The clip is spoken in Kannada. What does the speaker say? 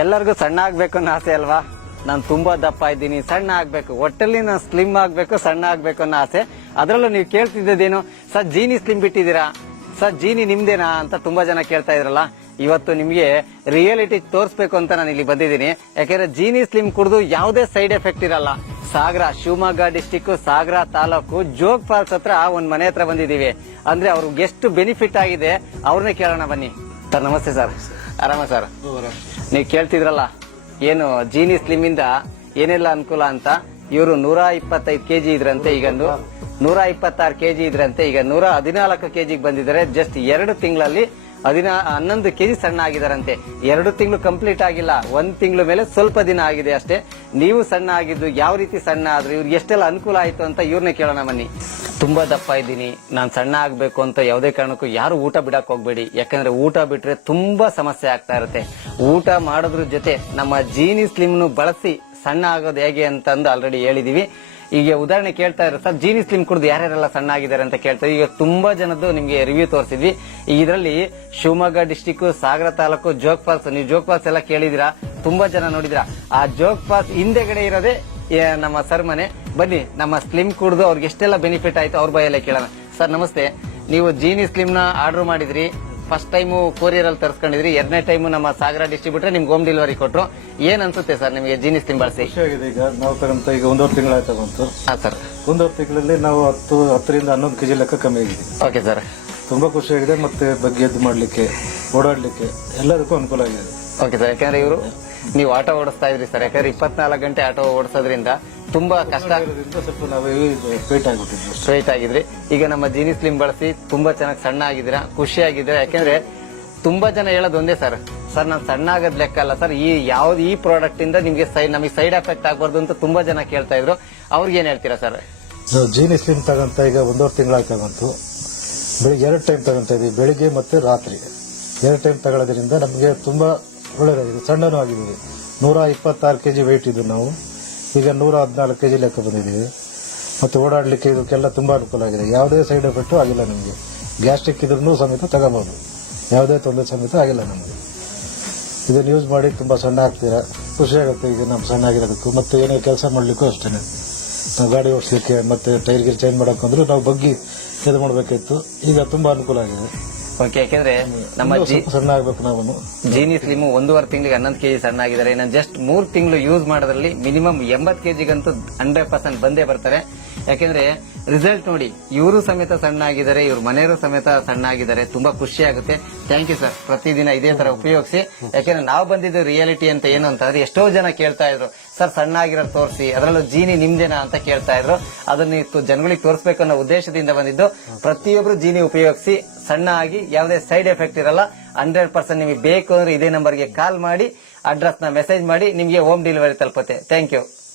ಎಲ್ಲರಿಗೂ ಸಣ್ಣ ಆಗ್ಬೇಕು ಅನ್ನೋ ಆಸೆ ಅಲ್ವಾ? ನಾನು ತುಂಬಾ ದಪ್ಪ ಇದ್ದೀನಿ, ಸಣ್ಣ ಆಗ್ಬೇಕು, ಒಟ್ಟಲ್ಲಿ ನಾನು ಸ್ಲಿಮ್ ಆಗ್ಬೇಕು, ಸಣ್ಣ ಆಗ್ಬೇಕು ಅನ್ನೋ ಆಸೆ. ಅದರಲ್ಲೂ ನೀವು ಕೇಳ್ತಿದ್ದೇನು, ಸರ್ ಜೀನಿ ಸ್ಲಿಮ್ ಬಿಟ್ಟಿದ್ದೀರಾ, ಸರ್ ಜೀನಿ ನಿಮ್ದೇನಾ ಅಂತ ತುಂಬಾ ಜನ ಕೇಳ್ತಾ ಇದ್ರಲ್ಲ. ಇವತ್ತು ನಿಮ್ಗೆ ರಿಯಾಲಿಟಿ ತೋರಿಸ್ಬೇಕು ಅಂತ ನಾನು ಇಲ್ಲಿ ಬಂದಿದ್ದೀನಿ. ಯಾಕಂದ್ರೆ ಜೀನಿ ಸ್ಲಿಮ್ ಕುಡಿದು ಯಾವುದೇ ಸೈಡ್ ಎಫೆಕ್ಟ್ ಇರಲ್ಲ. ಸಾಗರ, ಶಿವಮೊಗ್ಗ ಡಿಸ್ಟಿಕ್ ಸಾಗರ ತಾಲೂಕು ಜೋಗ್ ಫಾಲ್ಸ್ ಹತ್ರ ಒಂದ್ ಮನೆ ಹತ್ರ ಬಂದಿದ್ದೀವಿ. ಅಂದ್ರೆ ಅವ್ರಿಗೆ ಎಷ್ಟು ಬೆನಿಫಿಟ್ ಆಗಿದೆ ಅವ್ರನ್ನೇ ಕೇಳೋಣ ಬನ್ನಿ. ಸರ್ ನಮಸ್ತೆ ಸರ್, ಆರಾಮ ಸರ್? ನೀವು ಕೇಳ್ತಿದ್ರಲ್ಲ ಏನು ಜೀನಿ ಸ್ಲಿಮ್ ಇಂದ ಏನೆಲ್ಲ ಅನುಕೂಲ ಅಂತ. ಇವರು 125 ಕೆಜಿ ಇದ್ರಂತೆ, ಈಗ 126 ಕೆಜಿ ಇದ್ರಂತೆ, ಈಗ 114 ಕೆಜಿಗೆ ಬಂದಿದ್ದಾರೆ. ಜಸ್ಟ್ 2 ತಿಂಗಳಲ್ಲಿ 11 ಕೆಜಿ ಸಣ್ಣ ಆಗಿದಾರಂತೆ. 2 ತಿಂಗಳು ಕಂಪ್ಲೀಟ್ ಆಗಿಲ್ಲ, 1 ತಿಂಗಳು ಮೇಲೆ ಸ್ವಲ್ಪ ದಿನ ಆಗಿದೆ ಅಷ್ಟೇ. ನೀವು ಸಣ್ಣ ಆಗಿದ್ದು ಯಾವ ರೀತಿ ಸಣ್ಣ ಆದ್ರೂ, ಇವ್ರಿಗೆ ಎಷ್ಟೆಲ್ಲ ಅನುಕೂಲ ಆಯ್ತು ಅಂತ ಇವ್ರನ್ನೇ ಕೇಳೋಣ ಬನ್ನಿ. ತುಂಬಾ ದಪ್ಪ ಇದ್ದೀನಿ, ನಾನು ಸಣ್ಣ ಆಗ್ಬೇಕು ಅಂತ ಯಾವುದೇ ಕಾರಣಕ್ಕೂ ಯಾರು ಊಟ ಬಿಡಕ್ ಹೋಗ್ಬೇಡಿ. ಯಾಕಂದ್ರೆ ಊಟ ಬಿಟ್ರೆ ತುಂಬಾ ಸಮಸ್ಯೆ ಆಗ್ತಾ ಇರುತ್ತೆ. ಊಟ ಮಾಡೋದ್ರ ಜೊತೆ ನಮ್ಮ ಜೀನಿ ಸ್ಲಿಮ್ ಬಳಸಿ ಸಣ್ಣ ಆಗೋದು ಹೇಗೆ ಅಂತಂದು ಆಲ್ರೆಡಿ ಹೇಳಿದೀವಿ. ಈಗ ಉದಾಹರಣೆ ಕೇಳ್ತಾ ಇರೋ ಸರ್ ಜೀನಿ ಸ್ಲಿಮ್ ಕುಡಿದು ಯಾರ್ಯಾರೆಲ್ಲ ಸಣ್ಣ ಆಗಿದ್ದಾರೆ ಅಂತ ಕೇಳ್ತಾರೆ. ಈಗ ತುಂಬಾ ಜನದ್ದು ನಿಮ್ಗೆ ರಿವ್ಯೂ ತೋರಿಸಿದ್ವಿ. ಇದರಲ್ಲಿ ಶಿವಮೊಗ್ಗ ಡಿಸ್ಟಿಕ್ ಸಾಗರ ತಾಲೂಕು ಜೋಗ್ ಫಾಲ್ಸ್, ನೀವು ಜೋಗ್ ಫಾಲ್ಸ್ ಎಲ್ಲ ಕೇಳಿದಿರಾ, ತುಂಬಾ ಜನ ನೋಡಿದಿರಾ. ಆ ಜೋಗ್ ಫಾಲ್ಸ್ ಹಿಂದೆಗಡೆ ಇರೋದೇ ನಮ್ಮ ಸರ್ ಮನೆ. ಬನ್ನಿ ನಮ್ಮ ಸ್ಲಿಮ್ ಕುಡಿದು ಅವ್ರಿಗೆ ಎಷ್ಟೆಲ್ಲ ಬೆನಿಫಿಟ್ ಆಯ್ತು ಅವ್ರ ಬಾಯಲ್ಲೇ ಕೇಳೋಣ. ಸರ್ ನಮಸ್ತೆ, ನೀವು ಜೀನಿ ಸ್ಲಿಮ್ ನ ಆರ್ಡರ್ ಮಾಡಿದ್ರಿ, ಫಸ್ಟ್ ಟೈಮು ಕೊರಿಯರ್ ಅಲ್ಲಿ ತರಿಸ್ಕೊಂಡಿದ್ರಿ, 2ನೇ ಟೈಮು ನಮ್ಮ ಸಾಗರ ಡಿಸ್ಟ್ರಿಬ್ಯೂಟರ್ ನಿಮ್ಗೆ ಹೋಮ್ ಡೆಲಿವರಿ ಕೊಟ್ರು. ಏನ್ ಅನ್ಸುತ್ತೆ ಸರ್ ನಿಮಗೆ ಜೀನಿ ಸ್ಲಿಮ್ ಬಳಸಿ? ಈಗ ನಾವು ತಗೊಂತ ಈಗ 1.5 ತಿಂಗಳಾಯ್ತು ಬಂತು. ಹಾ ಸರ್, 1.5 ತಿಂಗಳಲ್ಲಿ ನಾವು 10ರಿಂದ 11 ಕೆಜಿ ಲೆಕ್ಕ ಕಮ್ಮಿ ಆಗಿದೆ. ಓಕೆ ಸರ್, ತುಂಬಾ ಖುಷಿಯಾಗಿದೆ. ಮತ್ತೆ ಬಗ್ಗೆ ಎದ್ದು ಮಾಡ್ಲಿಕ್ಕೆ, ಓಡಾಡ್ಲಿಕ್ಕೆ ಎಲ್ಲದಕ್ಕೂ ಅನುಕೂಲ ಆಗಿದೆ. Okay sir. ಯಾಕಂದ್ರೆ ಇವರು ನೀವು ಆಟೋ ಓಡಿಸ್ತಾ ಇದ್ರಿ ಸರ್, ಯಾಕಂದ್ರೆ 24 ಗಂಟೆ ಆಟೋ ಓಡಿಸೋದ್ರಿಂದ ತುಂಬಾ ಕಷ್ಟ, ಸ್ವಲ್ಪ ನಾವು ವೇಟ್ ಆಗಿಬಿಟ್ಟಿದ್ವಿ, ಸ್ಟ್ರೈಟ್ ಆಗಿದ್ರಿ. ಈಗ ನಮ್ಮ ಜೀನಿ ಸ್ಲಿಮ್ ಬಳಸಿ ತುಂಬಾ ಚೆನ್ನಾಗಿ ಸಣ್ಣ ಆಗಿದ್ದೀರಾ, ಖುಷಿಯಾಗಿದ್ದೀರಾ. ಯಾಕಂದ್ರೆ ತುಂಬಾ ಜನ ಹೇಳೋದು ಒಂದೇ ಸರ್, ನಾನು ಸಣ್ಣ ಆಗೋದ್ ಲೆಕ್ಕ ಅಲ್ಲ ಸರ್, ಈ ಪ್ರಾಡಕ್ಟ್ ಇಂದ ನಿಮ್ಗೆ ನಮಗೆ ಸೈಡ್ ಎಫೆಕ್ಟ್ ಆಗ್ಬಾರ್ದು ಅಂತ ತುಂಬಾ ಜನ ಕೇಳ್ತಾ ಇದ್ರು. ಅವ್ರಿಗೆ ಏನ್ ಹೇಳ್ತೀರಾ ಸರ್? ನಾವು ಜೀನಿ ಸ್ಲಿಮ್ ತಗೊಂತ ಈಗ 1.5 ತಿಂಗಳಾಯ್ತು ಬಂತು. ಬೆಳಿಗ್ಗೆ 2 ಟೈಮ್ ತಗೊಂತ ಇದೀವಿ, ಬೆಳಿಗ್ಗೆ ಮತ್ತೆ ರಾತ್ರಿ 2 ಟೈಮ್ ತಗೊಳ್ಳೋದ್ರಿಂದ ನಮಗೆ ತುಂಬಾ ಒಳ್ಳೇದಾಗಿದೆ. ಸಣ್ಣನೂ ಆಗಿದ್ದೀವಿ. 126 ಕೆಜಿ ವೆಯ್ಟ್ ಇದ್ದು ನಾವು ಈಗ 114 ಕೆಜಿ ಲೆಕ್ಕ ಬಂದಿದ್ದೀವಿ. ಮತ್ತೆ ಓಡಾಡ್ಲಿಕ್ಕೆ ಇದಕ್ಕೆಲ್ಲ ತುಂಬಾ ಅನುಕೂಲ ಆಗಿದೆ. ಯಾವುದೇ ಸೈಡ್ ಎಫೆಕ್ಟ್ ಆಗಿಲ್ಲ ನಮಗೆ. ಗ್ಯಾಸ್ಟ್ರಿಕ್ ಇದ್ರೂ ಸಮೇತ ತಗೋಬಹುದು, ಯಾವುದೇ ತೊಂದರೆ ಸಮೇತ ಆಗಿಲ್ಲ ನಮಗೆ. ಇದನ್ನ ಯೂಸ್ ಮಾಡಿ ತುಂಬಾ ಸಣ್ಣ ಆಗ್ತೀರಾ, ಖುಷಿ ಆಗುತ್ತೆ. ಈಗ ನಾವು ಸಣ್ಣ ಆಗಿರೋದಕ್ಕೂ ಮತ್ತೆ ಏನೇ ಕೆಲಸ ಮಾಡ್ಲಿಕ್ಕೂ ಅಷ್ಟೇ. ನಾವು ಗಾಡಿ ಓಡಿಸ್ಲಿಕ್ಕೆ ಮತ್ತೆ ಟೈರ್ ಗಿರ್ ಚೇಂಜ್ ಮಾಡಕ್ಕಂದ್ರೂ ನಾವು ಬಗ್ಗಿ ಇದು ಮಾಡಬೇಕಿತ್ತು. ಈಗ ತುಂಬಾ ಅನುಕೂಲ ಆಗಿದೆ. ಓಕೆ, ಯಾಕಂದ್ರೆ ನಮ್ಮ ಸಣ್ಣ ಆಗ್ಬೇಕು ನಾವು. ಜೀನಿ ಸ್ಲಿಮ್ 1.5 ತಿಂಗಳಿಗೆ 11 ಕೆಜಿ ಸಣ್ಣ ಆಗಿದ್ದಾರೆ. ಇನ್ನು ಜಸ್ಟ್ 3 ತಿಂಗಳು ಯೂಸ್ ಮಾಡೋದ್ರಲ್ಲಿ ಮಿನಿಮಮ್ 80 ಕೆಜಿಗಂತೂ 100% ಬಂದೇ ಬರ್ತಾರೆ. ಯಾಕಂದ್ರೆ ರಿಸಲ್ಟ್ ನೋಡಿ, ಇವರು ಸಮೇತ ಸಣ್ಣ ಆಗಿದ್ದಾರೆ, ಇವ್ರ ಮನೆಯವರು ಸಮೇತ ಸಣ್ಣ ಆಗಿದ್ದಾರೆ. ತುಂಬಾ ಖುಷಿ ಆಗುತ್ತೆ. Thank you sir. ಪ್ರತಿದಿನ ಇದೇ ತರ ಉಪಯೋಗಿಸಿ. ಯಾಕಂದ್ರೆ ನಾವು ಬಂದಿದ್ದು ರಿಯಾಲಿಟಿ ಅಂತ ಏನು ಅಂತ ಅಂದ್ರೆ ಎಷ್ಟೋ ಜನ ಕೇಳ್ತಾ ಇದ್ರು, ಸರ್ ಸಣ್ಣ ಆಗಿರೋದು ತೋರಿಸಿ, ಅದರಲ್ಲೂ ಜೀನಿ ನಿಮ್ದೇನಾ ಅಂತ ಕೇಳ್ತಾ ಇದ್ರು. ಅದನ್ನ ಜನಗಳಿಗೆ ತೋರಿಸಬೇಕು ಅನ್ನೋ ಉದ್ದೇಶದಿಂದ ಬಂದಿದ್ದು. ಪ್ರತಿಯೊಬ್ರು ಜೀನಿ ಉಪಯೋಗಿಸಿ ಸಣ್ಣ ಆಗಿ ಯಾವುದೇ ಸೈಡ್ ಎಫೆಕ್ಟ್ ಇರಲ್ಲ. 100% ನಿಮಗೆ ಬೇಕು ಅಂದ್ರೆ ಇದೇ ನಂಬರ್ಗೆ ಕಾಲ್ ಮಾಡಿ, ಅಡ್ರೆಸ್ ನ ಮೆಸೇಜ್ ಮಾಡಿ, ನಿಮಗೆ ಹೋಮ್ ಡೆಲಿವರಿ ತಲುಪುತ್ತೆ. Thank you.